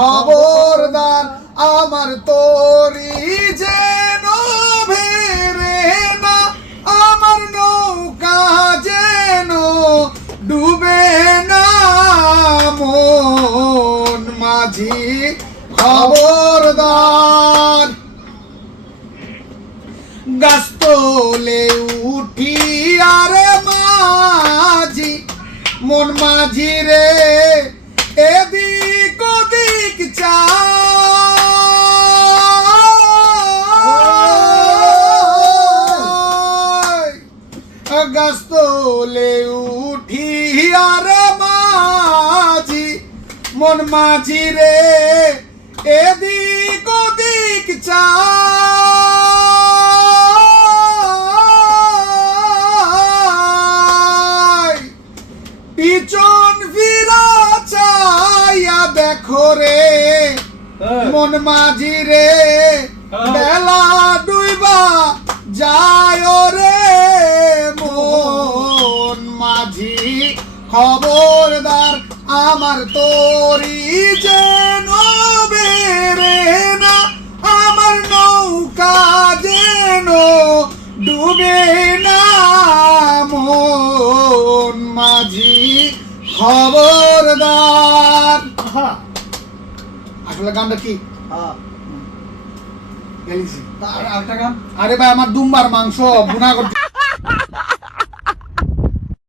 খবরদার আমার তরি যেন ভেরে না, আমার নৌকা যেন ডুবে না। মন মাঝি খবরদার। গাছ তোলে উঠি আরে মাঝি, মন মাঝি রে এদিক ওদিক চাই। গাছ তোলে উঠি আরে মাঝি, মন মাঝি রে এদিক ওদিক চাই। পিছন ফিরা চাইয়া দেখো রে মন মাঝি রে, বেলা ডুইবা যায় রে। মন মাঝি খবরদার আমার তরি যেন বেরে না, আমার নৌকা যেন ডুবে না। মন মাঝি খবরদার। আসলে গানটা কি গেলিছি? আরে ভাই আমার দুম্বার মাংস ভুনা করতে